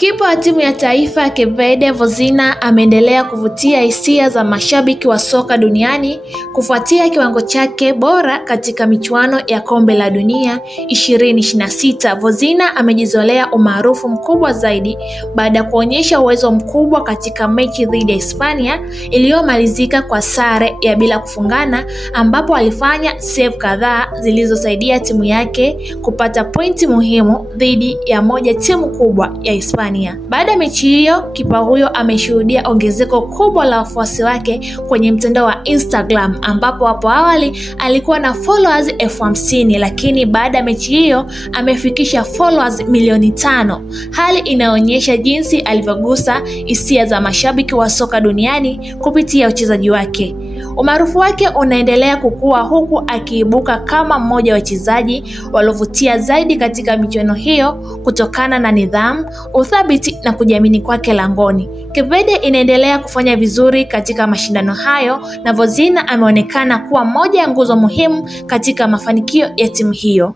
Kipa wa timu ya taifa ya Cape Verde Vozina ameendelea kuvutia hisia za mashabiki wa soka duniani kufuatia kiwango chake bora katika michuano ya Kombe la Dunia 2026. Vozina amejizolea umaarufu mkubwa zaidi baada ya kuonyesha uwezo mkubwa katika mechi dhidi ya Hispania iliyomalizika kwa sare ya bila kufungana, ambapo alifanya save kadhaa zilizosaidia timu yake kupata pointi muhimu dhidi ya moja timu kubwa ya Hispania. Baada ya mechi hiyo, kipa huyo ameshuhudia ongezeko kubwa la wafuasi wake kwenye mtandao wa Instagram, ambapo hapo awali alikuwa na followers 50,000, lakini baada ya mechi hiyo amefikisha followers milioni 5, hali inaonyesha jinsi alivyogusa hisia za mashabiki wa soka duniani kupitia uchezaji wake. Umaarufu wake unaendelea kukua huku akiibuka kama mmoja wa wachezaji waliovutia zaidi katika michuano hiyo kutokana na nidhamu, uthabiti na kujiamini kwake langoni. Cape Verde inaendelea kufanya vizuri katika mashindano hayo na Vozina ameonekana kuwa moja ya nguzo muhimu katika mafanikio ya timu hiyo.